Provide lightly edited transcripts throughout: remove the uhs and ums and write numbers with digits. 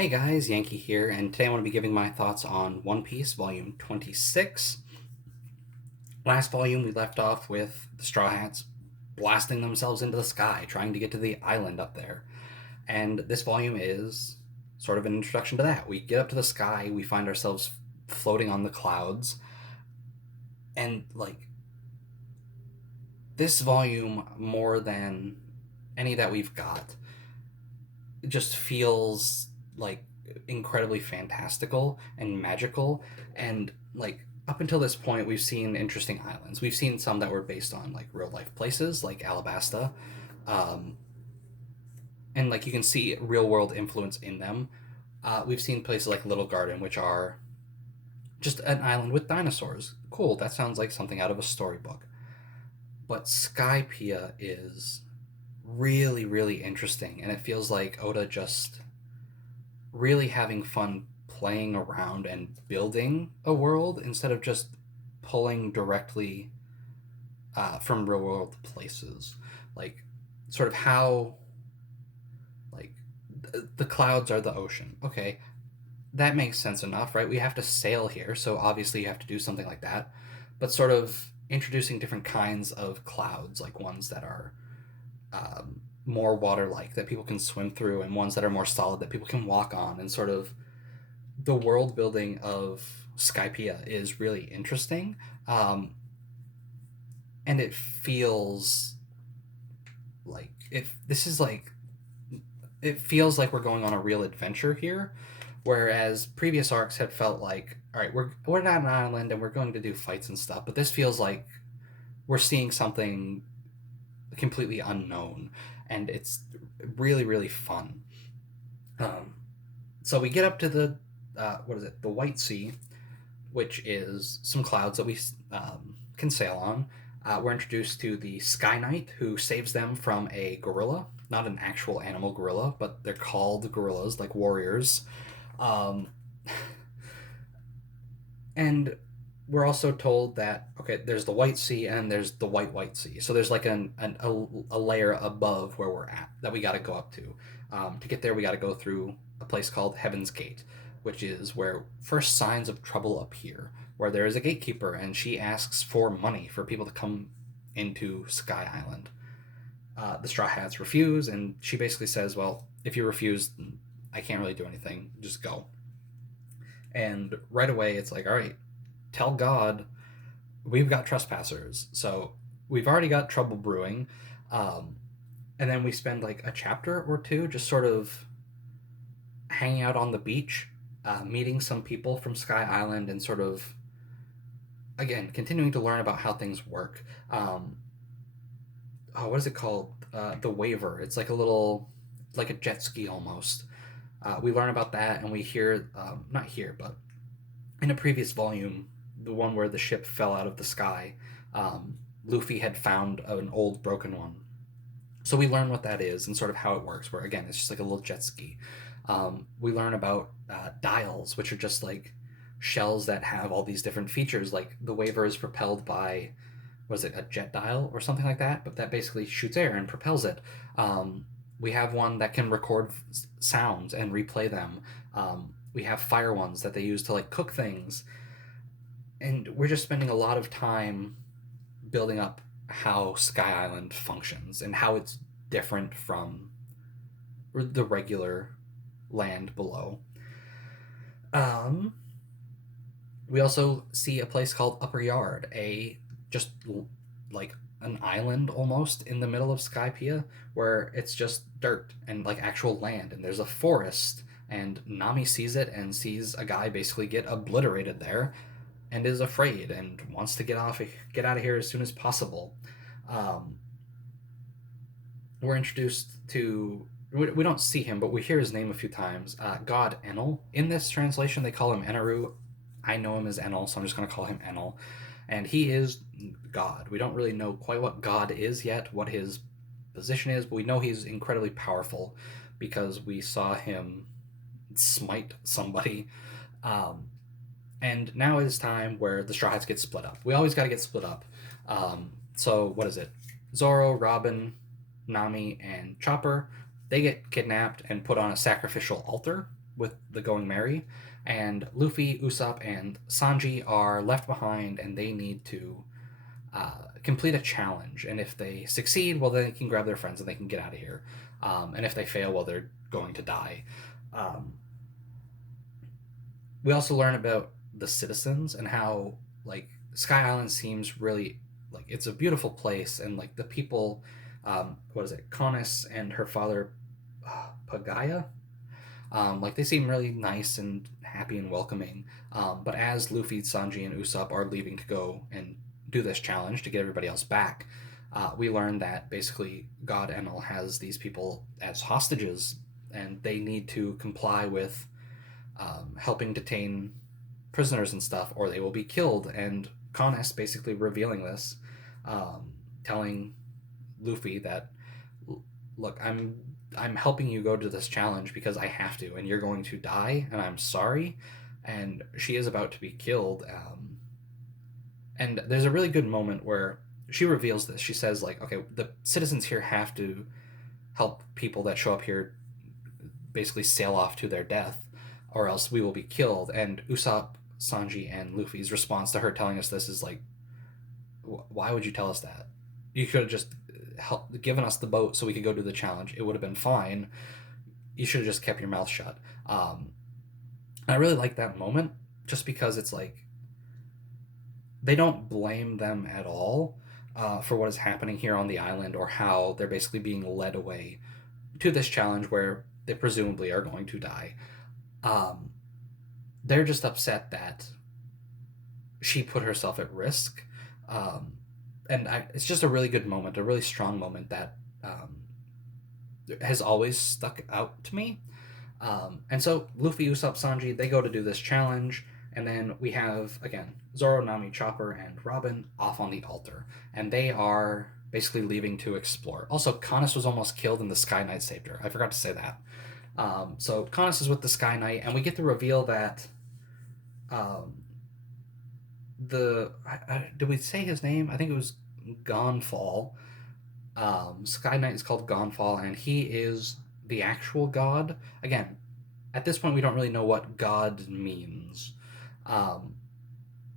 Hey guys, Yankee here, and today I want to be giving my thoughts on One Piece Volume 26. Last volume, we left off with the Straw Hats blasting themselves into the sky, trying to get to the island up there. And this volume is sort of an introduction to that. We get up to the sky, we find ourselves floating on the clouds, and this volume, more than any that we've got, it just feels like incredibly fantastical and magical. And up until this point, we've seen interesting islands. We've seen some that were based on like real life places, like Alabasta, um, and like you can see real world influence in them. We've seen places like Little Garden, which are just an island with dinosaurs. Cool, that sounds like something out of a storybook. But Skypiea is really, really interesting, and it feels like Oda just really having fun playing around and building a world instead of just pulling directly from real world places. Like, sort of how, like, the clouds are the ocean. Okay, that makes sense enough, right? We have to sail here, so obviously you have to do something like that. But sort of introducing different kinds of clouds, like ones that are more water like that people can swim through, and ones that are more solid that people can walk on, and sort of the world building of Skypiea is really interesting, um, and it feels like if this is like it feels like we're going on a real adventure here, whereas previous arcs had felt like, all right, we're not an island and we're going to do fights and stuff, but this feels like we're seeing something completely unknown, and it's really really fun. Um, so we get up to the what is it? The White Sea, which is some clouds that we can sail on. We're introduced to the Sky Knight, who saves them from a gorilla, not an actual animal gorilla, but they're called gorillas, like warriors. Um, and we're also told that okay, there's the White Sea and there's the White Sea. So there's like a layer above where we're at that we got to go up to. To get there, we got to go through a place called Heaven's Gate, which is where first signs of trouble appear. Where there is a gatekeeper and she asks for money for people to come into Sky Island. The Straw Hats refuse, and she basically says, "Well, if you refuse, I can't really do anything. Just go." And right away, it's like, all right, tell God we've got trespassers. So we've already got trouble brewing. Um, and then we spend like a chapter or two just sort of hanging out on the beach, meeting some people from Sky Island, and sort of, again, continuing to learn about how things work. What is it called? The waiver. It's like a little, like a jet ski almost. We learn about that, and we hear, not here, but in a previous volume, the one where the ship fell out of the sky, Luffy had found an old broken one. So we learn what that is and sort of how it works. Where again, it's just like a little jet ski. We learn about dials, which are just like shells that have all these different features. Like the waiver is propelled by, was it a jet dial or something like that? But that basically shoots air and propels it. We have one that can record sounds and replay them. We have fire ones that they use to like cook things, and we're just spending a lot of time building up how Sky Island functions and how it's different from the regular land below. Um, we also see a place called Upper Yard, a just like an island almost in the middle of Skypiea, where it's just dirt and like actual land, and there's a forest. And Nami sees it and sees a guy basically get obliterated there, and is afraid and wants to get out of here as soon as possible. Um, we're introduced to we don't see him, but we hear his name a few times. God Enel. In this translation, they call him Enaru. I know him as Enel, so I'm just going to call him Enel. And he is God. We don't really know quite what God is yet, what his position is, but we know he's incredibly powerful because we saw him smite somebody. Um, and now it is time where the Straw Hats get split up. We always got to get split up. So what is it? Zoro, Robin, Nami, and Chopper, they get kidnapped and put on a sacrificial altar, with the Going Merry, and Luffy, Usopp, and Sanji are left behind, and they need to complete a challenge. And if they succeed, well, then they can grab their friends and they can get out of here. And if they fail, well, they're going to die. Um, we also learn about the citizens and how like Sky Island seems really like it's a beautiful place, and like the people, what is it, Conus and her father, Pagaya, like they seem really nice and happy and welcoming. But as Luffy, Sanji, and Usopp are leaving to go and do this challenge to get everybody else back, we learn that basically God Enel has these people as hostages, and they need to comply with helping detain prisoners and stuff, or they will be killed. And Conus basically revealing this, telling Luffy that, look, I'm helping you go to this challenge because I have to, and you're going to die, and I'm sorry. And she is about to be killed. And there's a really good moment where she reveals this. She says, like, okay, the citizens here have to help people that show up here basically sail off to their death, or else we will be killed. And Usopp, Sanji, and Luffy's response to her telling us this is like, why would you tell us that? You could have just given us the boat so we could go do the challenge. It would have been fine. You should have just kept your mouth shut. I really like that moment just because it's like they don't blame them at all for what is happening here on the island, or how they're basically being led away to this challenge where they presumably are going to die. Um, they're just upset that she put herself at risk. Um, it's just a really good moment, a really strong moment that has always stuck out to me. And so Luffy, Usopp, Sanji, they go to do this challenge, and then we have, again, Zoro, Nami, Chopper, and Robin off on the altar, and they are basically leaving to explore. Also, Conus was almost killed, and the Sky Knight saved her. I forgot to say that. So Conus is with the Sky Knight, and we get to reveal that um, did we say his name? I think it was Gonfall. Sky Knight is called Gonfall, and he is the actual god. Again, at this point, we don't really know what god means, um,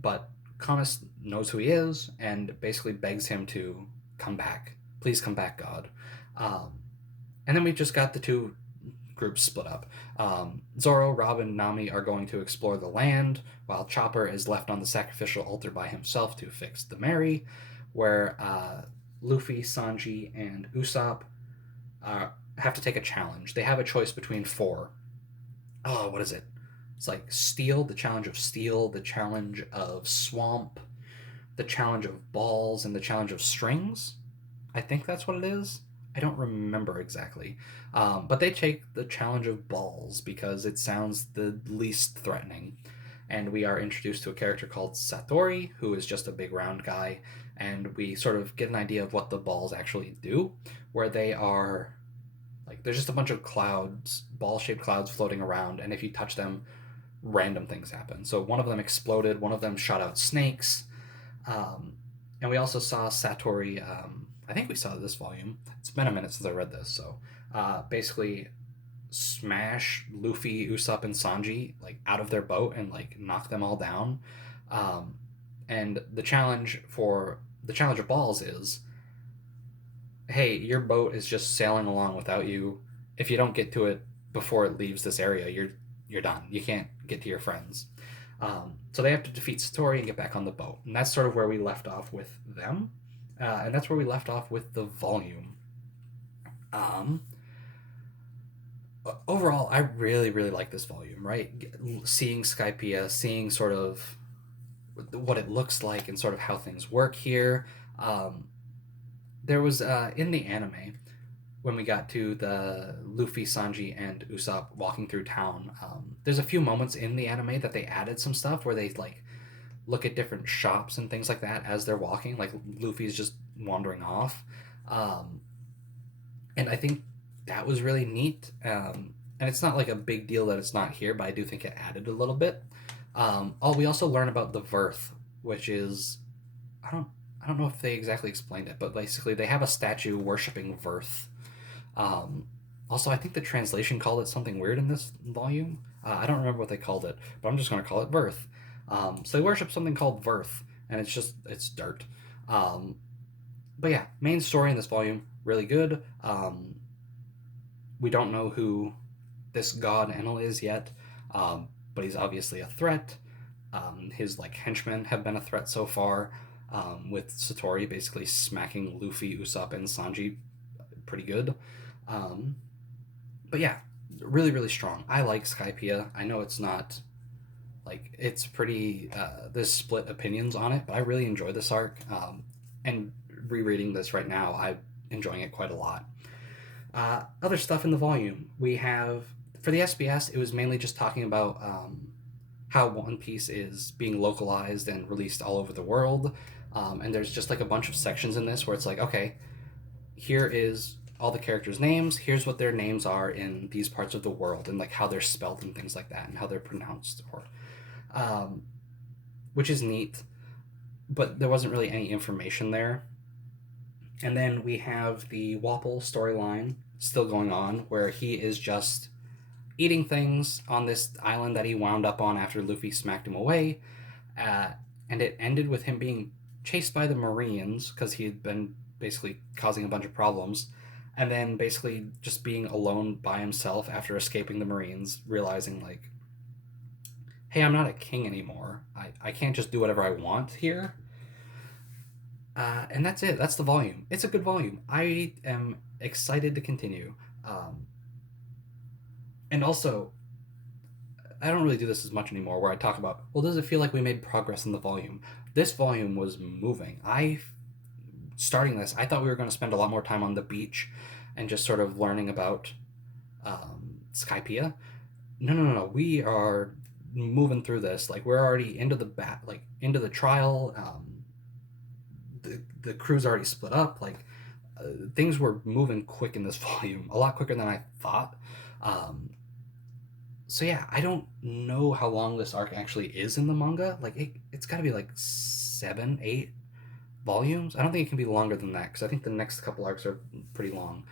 but Conus knows who he is and basically begs him to come back. Please come back, God. Um, and then we've just got the two groups split up. Zoro, Robin, Nami are going to explore the land, while Chopper is left on the sacrificial altar by himself to fix the Merry, where Luffy, Sanji, and Usopp have to take a challenge. They have a choice between four. Oh, what is it? It's like Steel, the challenge of Steel, the challenge of Swamp, the challenge of Balls, and the challenge of Strings. I think that's what it is. I don't remember exactly. But they take the challenge of Balls because it sounds the least threatening. And we are introduced to a character called Satori, who is just a big round guy. And we sort of get an idea of what the balls actually do, where they are like, there's just a bunch of clouds, ball shaped clouds floating around. And if you touch them, random things happen. So one of them exploded, one of them shot out snakes. Um, and we also saw Satori, I think we saw this volume. It's been a minute since I read this. So basically smash Luffy, Usopp, and Sanji like out of their boat and like knock them all down. Um, and the challenge of Balls is, hey, your boat is just sailing along without you. If you don't get to it before it leaves this area, you're done. You can't get to your friends. So they have to defeat Satori and get back on the boat, and that's sort of where we left off with them, and that's where we left off with the volume. Um, Overall, I really, really like this volume. Right, seeing Skypiea, seeing sort of what it looks like and sort of how things work here. Um, there was in the anime when we got to the Luffy, Sanji, and Usopp walking through town. There's a few moments in the anime that they added some stuff where they like look at different shops and things like that as they're walking. Like Luffy's just wandering off, um, and I think that was really neat. And it's not like a big deal that it's not here, but I do think it added a little bit. We also learn about the Verth, which is I don't I don't know if they exactly explained it, but basically they have a statue worshiping Verth, um, Also, I think the translation called it something weird in this volume. I don't remember what they called it, but I'm just going to call it Verth. So they worship something called Verth, and it's dirt. Um, but yeah, main story in this volume really good. We don't know who this god Enel is yet, but he's obviously a threat. His like henchmen have been a threat so far, with Satori basically smacking Luffy, Usopp, and Sanji pretty good. Um, but yeah, really really strong. I like Skypiea. I know it's not like it's pretty. There's split opinions on it, but I really enjoy this arc. And rereading this right now, I'm enjoying it quite a lot. Other stuff in the volume we have for the SBS. It was mainly just talking about how One Piece is being localized and released all over the world. And there's just like a bunch of sections in this where it's like, okay, here is all the characters' names. Here's what their names are in these parts of the world, and like how they're spelled and things like that, and how they're pronounced, or um, which is neat. But there wasn't really any information there. And then we have the Wapol storyline still going on, where he is just eating things on this island that he wound up on after Luffy smacked him away. Uh, and it ended with him being chased by the Marines because he had been basically causing a bunch of problems. And then basically just being alone by himself after escaping the Marines, realizing, like, hey, I'm not a king anymore. I can't just do whatever I want here. And that's it. That's the volume. It's a good volume. I am excited to continue. Um, and also, I don't really do this as much anymore where I talk about, well, does it feel like we made progress in the volume? This volume was moving. Starting this, I thought we were going to spend a lot more time on the beach and just sort of learning about Skypiea. No, no, no, no. We are moving through this. Like, we're already into into the trial. The crew's already split up. Like, things were moving quick in this volume, a lot quicker than I thought. Um, so yeah, I don't know how long this arc actually is in the manga. Like it's got to be like 7, 8 volumes. I don't think it can be longer than that because I think the next couple arcs are pretty long.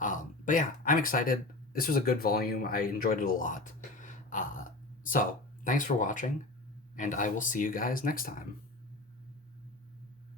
But yeah, I'm excited. This was a good volume. I enjoyed it a lot. Uh, so thanks for watching, and I will see you guys next time.